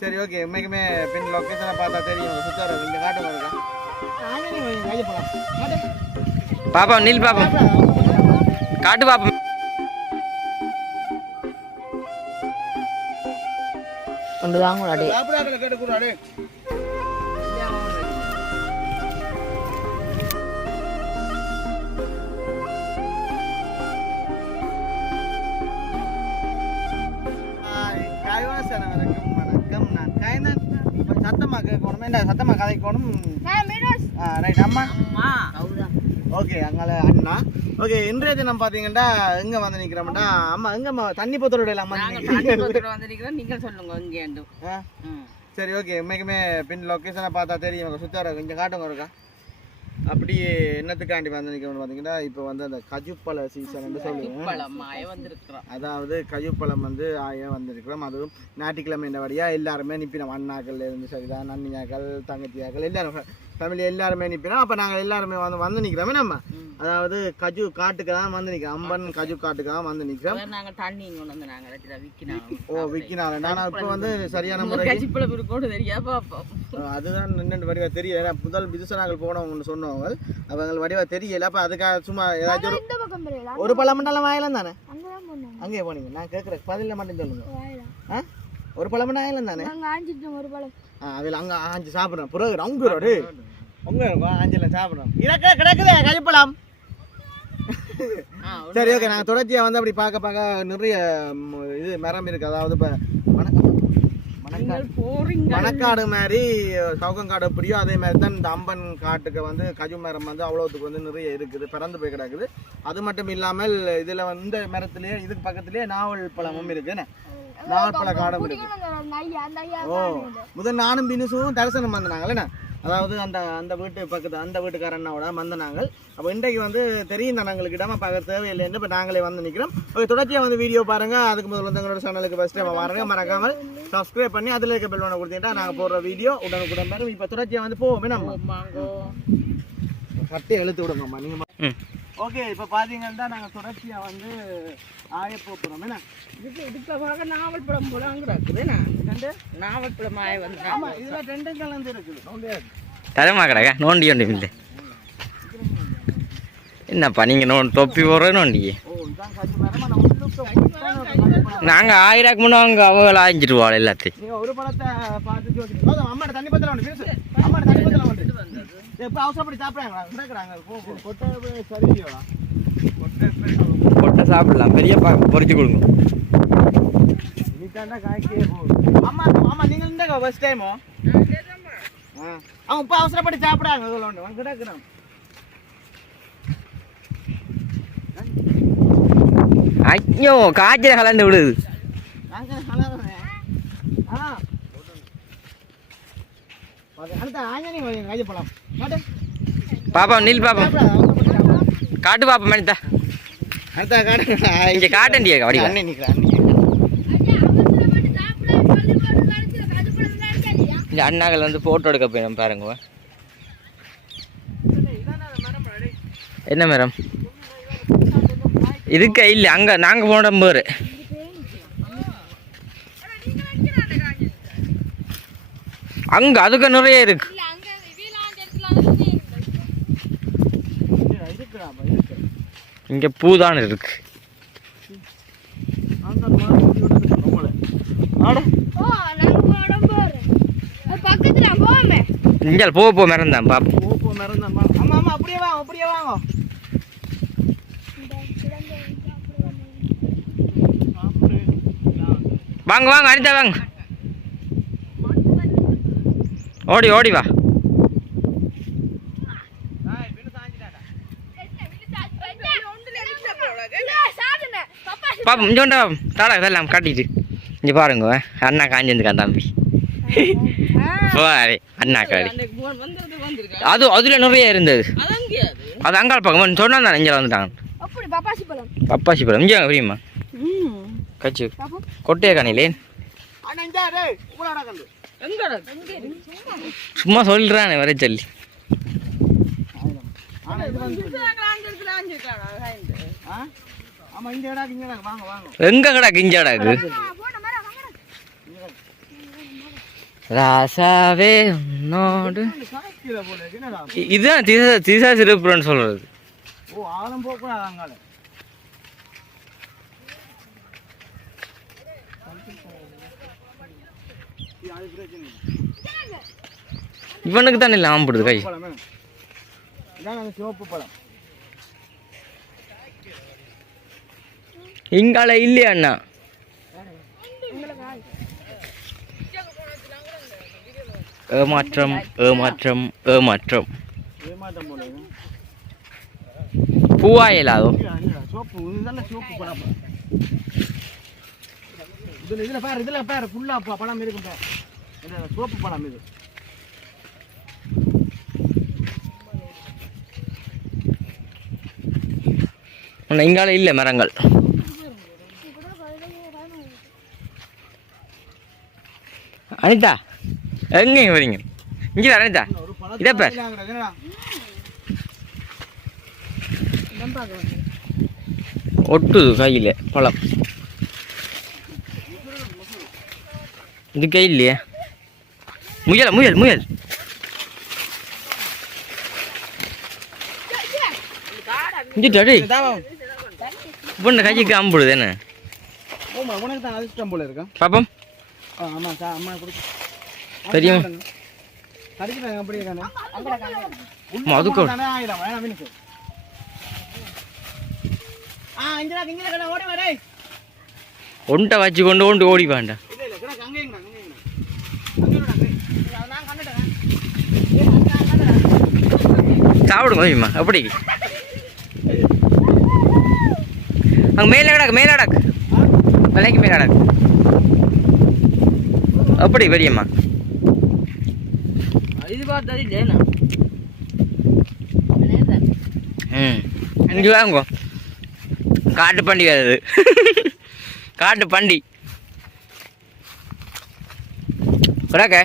சரி ஓகே உண்மைக்குமே பின் லொக்கேஷனை பார்த்தா தெரியும் சுத்தார இங்க காட்டுங்க இருக்கா பாப்பா நில் பாப்பா காட்டு பாப்பா கொண்டு வாங்க அடே சாப்பிடாத கேட்டு கூட அடே வணக்கம் நான் கைனன் சத்தமா கேட்கணும் என்ன சத்தமா கதைக்கணும் ரைட் அம்மா ஓகே அங்கால அண்ணா ஓகே இன்றைய தினம் பார்த்தீங்கன்னா எங்கே வந்து நிற்கிறோம்டா அம்மா எங்கம்மா தண்ணி பத்திரோட அம்மா வந்து நிற்கிறோம் நீங்கள் சொல்லுங்க இங்கே சரி ஓகே உண்மைக்குமே பின் லொக்கேஷனை பார்த்தா தெரியும் சுத்தார கொஞ்சம் காட்டுங்க இருக்கா அப்படி என்னத்துக்காண்டி வந்து நிற்கணும்னு பார்த்தீங்கன்னா இப்போ வந்து அந்த கஜுப்பழ சீசன் சொல்லுவோம் அதாவது கஜுப்பழம் வந்து ஆய வந்திருக்கிறோம் அதுவும் ஞாயிற்றுக்கிழமை இந்த வழியாக எல்லாருமே நிற்பினோம் அண்ணாக்கள் இருந்து சரிதான் நன்னியாக்கள் தங்கச்சியாக்கள் எல்லாரும் ஃபேமிலி எல்லாருமே நிற்பினோம் அப்போ நாங்கள் எல்லாருமே வந்து நிற்கிறோமே நம்ம அதாவது கஜு காட்டுக்கு தான் வந்து நிற்கிறோம் அம்பன் கஜு காட்டுக்கு தான் வந்து நிற்கிறோம் நாங்கள் தண்ணி கொண்டு வந்து நாங்கள் ஓ விற்கினால நான் இப்போ வந்து சரியான முறை அதுதான் நின்று வடிவா தெரியல ஏன்னா முதல் பிதுசனாக்கள் போனவங்கன்னு சொன்னவங்க அவங்க வடிவா தெரியல அப்போ அதுக்காக சும்மா ஏதாச்சும் ஒரு பழம் மண்டலம் வாயிலம் தானே அங்கே போனீங்க நான் கேட்குறேன் பதில மட்டும் சொல்லுங்க ஒரு பழம் மண்டலம் தானே அதில் அங்கே ஆஞ்சு சாப்பிட்றேன் பிறகு அவங்க உங்க ஆஞ்சில் சாப்பிட்றோம் இறக்க கிடக்குதே கழிப்பலாம் சரி ஓகே நாங்கள் தொடர்ச்சியாக வந்து அப்படி பார்க்க நிறைய இது மரம் இருக்குது அதாவது இப்போ மணக்காடு மாதிரி சவுக்கங்காடு எப்படியோ அதே மாதிரி தான் இந்த அம்பன் காட்டுக்கு வந்து கஜு மரம் வந்து அவ்வளோத்துக்கு வந்து நிறைய இருக்குது பிறந்து போய் கிடக்குது அது மட்டும் இல்லாமல் இதில் வந்து இந்த மரத்துலேயே இதுக்கு பக்கத்துலேயே நாவல் பழமும் இருக்குன்னு நாவல் பழ காடும் இருக்கு ஓ முதல் நானும் பினுசும் தரிசனம் வந்தாங்களேண்ணா அதாவது அந்த வீட்டு பக்கத்து அந்த வீட்டுக்காரண்ணாவோட வந்தனாங்கள் அப்போ இன்றைக்கு வந்து தெரியும் தான் நாங்களுக்கு இடமா பார்க்க தேவையில்லைன்னு இப்போ நாங்களே வந்து நிற்கிறோம் ஓகே தொடர்ச்சியாக வந்து வீடியோ பாருங்கள் அதுக்கு முதல்ல வந்து எங்களோட சேனலுக்கு ஃபஸ்ட் டைம் பாருங்கள் மறக்காமல் சப்ஸ்கிரைப் பண்ணி அதில் இருக்க பெல் ஒன்று கொடுத்தீங்கன்னா நாங்கள் போடுற வீடியோ உடனுக்குடன் பாருங்க இப்போ தொடர்ச்சியாக வந்து போவோமே நம்ம கட்டி எழுத்து விடுங்கம்மா நீங்கள் ஓகே இப்போ பார்த்தீங்கன்னா நாங்கள் தொடர்ச்சியாக வந்து ஆயப்போகிறோம் என்ன இதுக்கு நாவல் பழம் போலாங்கிறாக்குதுண்ணா நாவல் பழம் ஆய வந்து ஆமாம் இதில் ரெண்டு கலந்து இருக்குது தரமா கிடக்கா நோண்டி ஒண்டி இல்லை என்னப்பா நீங்கள் தொப்பி போடுற நோண்டி நாங்கள் 1000 முன்னே அவங்க அவங்கள ஆயிஞ்சிட்டு போவாள் எல்லாத்தையும் நீங்கள் ஒரு பழத்தை பார்த்து அம்மாட்ட தண்ணி பத்திரம் ஒன்று அம்மாட்ட தண்ணி பத்திரம் ஒன்று எப்போ அவசரப்படி சாப்பிட்றாங்களா கிடக்குறாங்க கொட்டை சரியா கொட்டை சாப்பிடலாம் பெரிய பொறிச்சு கொடுங்க நீட்டாண்டா காய்க்கே போகுது அம்மா ஆமா நீங்கள் இந்த ஃபர்ஸ்ட் டைமோ அவங்க இப்போ அவசரப்படி சாப்பிட்றாங்க அதில் ஒன்று கிடக்குறாங்க ஐயோ காய்ச்சல் கலந்து விடுது பாப்பா நில் பாப்பா காட்டு பாப்பா மனிதா இங்கே காட்டண்டியா கபடி இந்த அண்ணாக்கள் வந்து போட்டோ எடுக்க போயிடும் பாருங்க என்ன மேடம் இதுக்க இல்லை அங்கே நாங்கள் போன பேர் அங்கே அதுக்கு நிறைய இருக்கு இங்கே பூதான் இருக்கு இங்கே போ மறந்தான் பாப்போம் வாங்க வாங்க அனிதா வாங்க ஓடி ஓடி வா பாப்பா இங்கே கொண்டா தாடா இதெல்லாம் காட்டிட்டு இங்கே பாருங்க அண்ணா காஞ்சிருக்கான் தம்பி அண்ணா காடி அது அதில் நிறைய இருந்தது அது அங்காள் பக்கம் சொன்னா தானே இங்கே வந்துட்டாங்க பப்பாசி பழம் இங்கே புரியுமா கச்சு கொட்டையை காணிலே சும்மா சொல்றானே வர சொல்லி ஆமா இங்க கிடக்கு இங்க கிடக்கு வாங்க வாங்க எங்க கிடக்கு இங்க கிடக்கு ராசாவே உன்னோடு சாக்கில போல என்னடா இதுதான் திசா சிறப்புன்னு சொல்றது. ஓ ஆழம் போக கூட அங்கால அது பிரச்சனை இல்லை. இவனுக்கு தானே இல்லை ஆம்படுது கை. பழம் இதான் அந்த சிவப்பு பழம். இங்கால இல்லையா அண்ணா? ஏமாற்றம் ஏமாற்றம் ஏமாற்றம். ஏமாற்றம் போல பூவாயிலாதோ சோப்பு இதுதானே சிவப்பு பழம். இதுல பாரு ஃபுல்லா பழம் இருக்கும் பாரு. இந்த சோப்பு பழம் இது. இங்கால இல்லை மரங்கள். அனிதா எங்க வரீங்க? இங்கே அனிதா இதை பேர் ஒட்டுது கையில் பழம். இது கை இல்லையே. முயல் முயல் முயல் இஞ்சிட்டாடி பொண்ணு கைக்கு அம்புடுது என்ன உனக்கு தான் அதிர்ஷ்டம் போல இருக்கா பாப்போம். ஆமா அம்மா கொடுத்து தெரியும் கடிக்கிறாங்க அப்படியே தானே அதுக்கு ஆயிரம் வேணாம் மீனுக்கு. இங்கே கடை ஓடி வரே ஒன்றை வச்சு கொண்டு கொண்டு ஓடி வேண்டாம். இல்லை இல்லை கிடக்கு அங்கே சாப்பிடுங்க கொஞ்சமா அப்படி அங்கே மேலே கிடக்கு மேலே கிடக்கு விலைக்கு மேலே கிடக்கு அப்படி பெரியம்மா. இது பார்த்தது இல்லையா? இங்கே வாங்க காட்டு பண்டி அது காட்டு பண்டி கிடக்க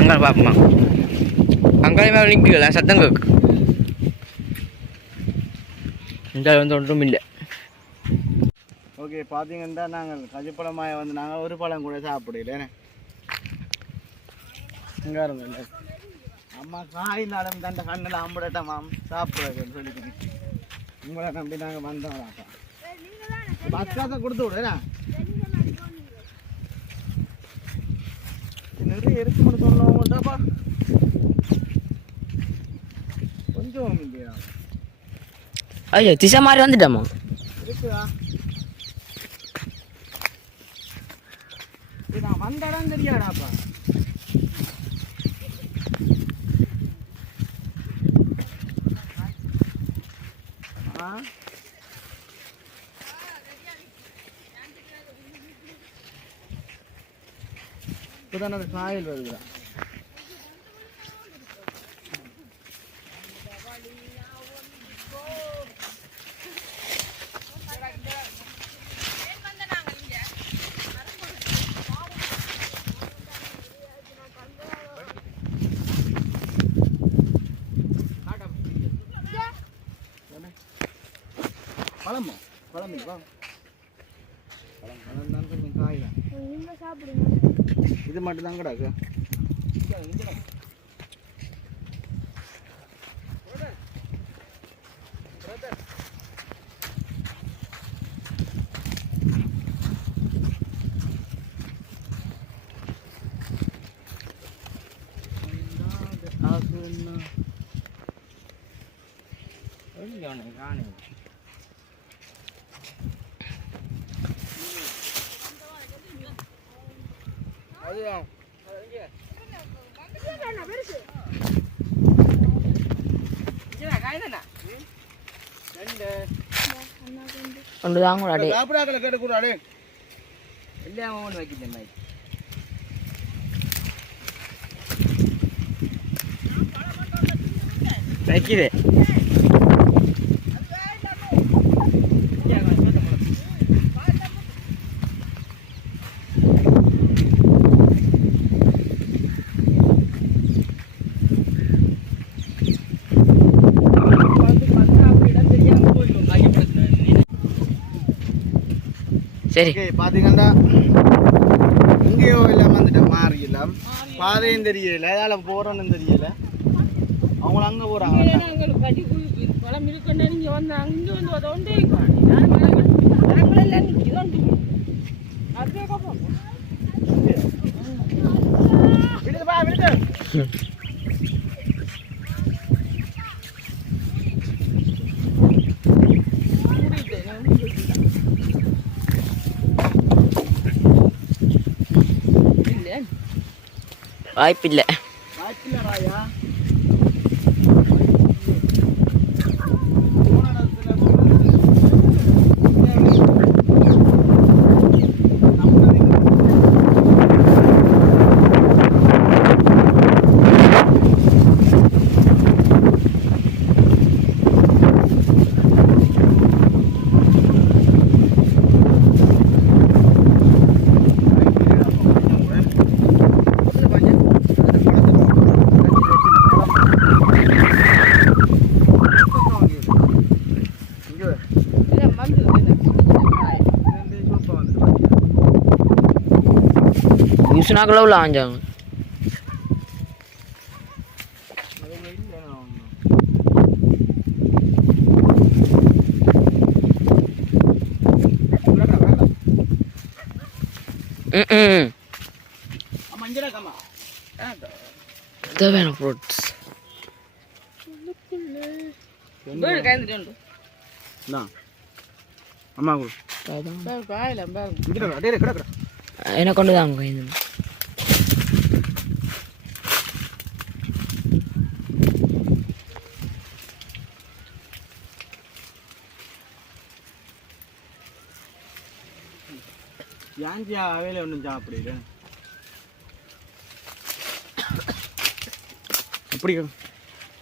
அங்கே பார்ப்போமா அங்கே மேலே நிற்கல சத்தம் கேக்கு. இந்த வந்து ஒன்றும் இல்லை. ஓகே பார்த்தீங்கன்னா நாங்கள் கஜப்பழமாய வந்து நாங்கள் ஒரு பழம் கூட சாப்பிடல. இங்கே இருங்க அம்மா காயினாலும் தண்டை கண்ணில் அம்படட்டமாம் சாப்பிடுறதுன்னு சொல்லிக்கிட்டு உங்களை நம்பி நாங்கள் வந்தோம். பஸ் காசை கொடுத்து விடுறா நிறைய இருக்குன்னு சொன்னவங்கட்டாப்பா கொஞ்சம் இல்லையா? ஐயோ திசை மாதிரி வந்துட்டோமா? இருக்குதா? நான் வந்த இடம் தெரியாடாப்பா. இப்போதான் அந்த சாயல் வருதுடா. பழமோ பழம் இல்லைப்பா பழம் பழம் தான் கொஞ்சம் காய் தான். இது மட்டும் தான் கிடக்கு. ஒன்று தான் கூட அடே சாப்பிடாக்களை கேட்டு கூட அடே இல்லையா ஒன்று வைக்கிட்டேன் வைக்கிறேன். சரி ஓகே பாத்தீங்கன்னா எங்கேயோ எல்லாம் வந்துட்டேன் மாறியெல்லாம் பாதையும் தெரியல ஏதால போறோன்னு தெரியல அவங்க அங்க போறாங்க பழம் இருக்குன்னா நீங்க வந்து அங்கே வந்து அதை ஒன்றே மரங்களெல்லாம் நிற்கிது அப்படியே பார்ப்போம் விடுதுப்பா விடுது வாய்ப்பில்லை வாய்ப்பில்லை ராயா யூஸ்னாக்குள்ள உள்ள ஆஞ்சாங்க தேவையான ஃப்ரூட்ஸ் அம்மா என்ன கொண்டு தான் கைந்து ஏன்ஜியா வேலை ஒன்றும் சாப்பிடுது அப்படி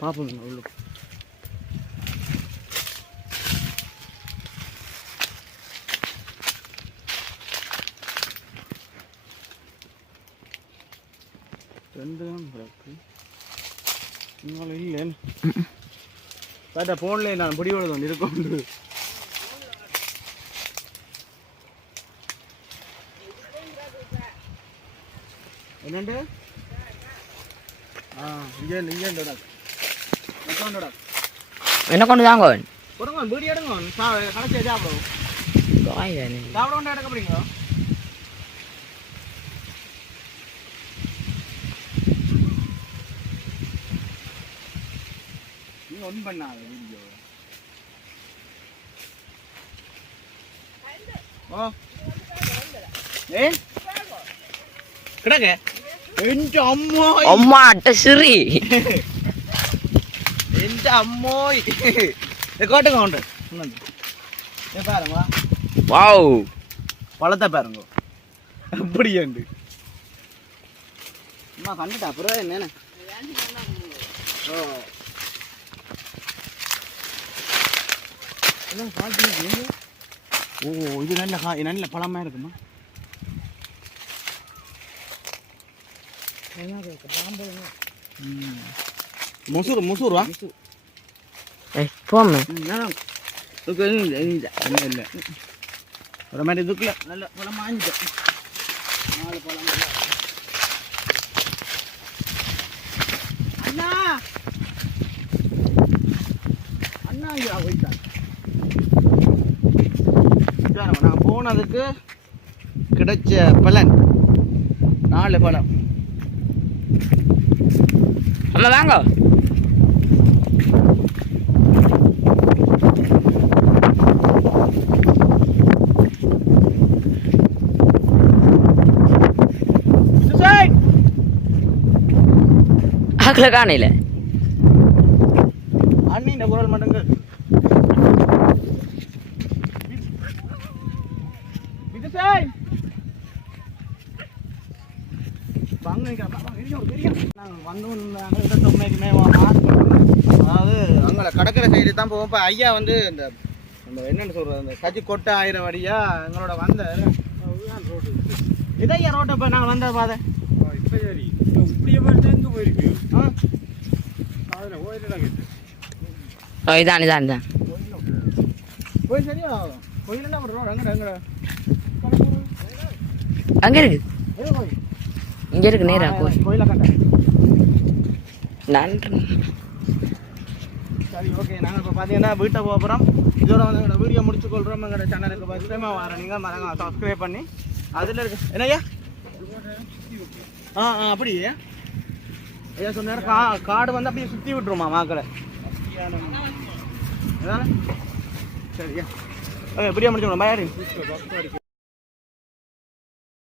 பார்ப்போம் உள்ள ரெண்டு தான் பிறகு உங்களை இல்லை பார்த்தா ஃபோன்லேயே நான் பிடிவோடு வந்து இருக்கும் என்னண்டு இங்கே என்ன கொண்டு தாங்க கொடுங்க பீடி எடுங்க கடைசி சாப்பிடுவோம் சாப்பிட கொண்டு எடுக்க போறீங்க நீ ஒன்றும் பண்ணாத வீடியோ ஓ ஏ கிடக்க எந்த அம்மா அம்மா அட்ட சிறி எந்த அம்மோய் கோட்டுங்க உண்டு பாருங்க வாவ் பழத்தை பாருங்க அப்படி ஏண்டு அம்மா கண்டுட்டா அப்புறம் என்னென்ன ஓ ஓ இது நல்ல பழமா இருக்குமா முசூர் வா போமே இல்லை ஒரு மாதிரி இதுக்குள்ள நல்ல பழம் வாங்கிட்டேன் 4 பழம் அண்ணா அண்ணா ஐயா போயிட்டான் நான் போனதுக்கு கிடைச்ச பலன் 4 பழம் அம்மா வாங்க ஆக்கல காணையில அண்ணின் குரல் மட்டுங்க அதாவது அங்கே கடற்கரை சைடு தான் போவோம். இப்போ ஐயா வந்து இந்த என்னென்னு சொல்கிறது இந்த கஜி கொட்டை 1000 அடியா எங்களோட வந்த இதையா ரோட்டை இப்போ நாங்கள் வந்த பாதை இதான் இதான் இதான் போய் சரியா கோயிலெல்லாம் ஒரு ரோடு எங்கட அங்கே இருக்கு இங்கே இருக்கு நேரா கோயிலை கண்டேன். நன்றி. சரி ஓகே, நாங்கள் இப்போ பார்த்தீங்கன்னா வீட்டை போகிறோம். இதோட வந்து எங்களோட வீடியோ முடிச்சு கொள்கிறோம். எங்களோட சேனலுக்கு பத்திரமா வர நீங்கள் மறங்க சப்ஸ்கிரைப் பண்ணி அதில் இருக்கு என்னய்யா அப்படி ஐயா சொன்னார் காடு வந்து அப்படியே சுற்றி விட்டுருமா மாக்களை. சரியா ஓகே, வீடியோ முடிச்சு விடுறோம். பாய்.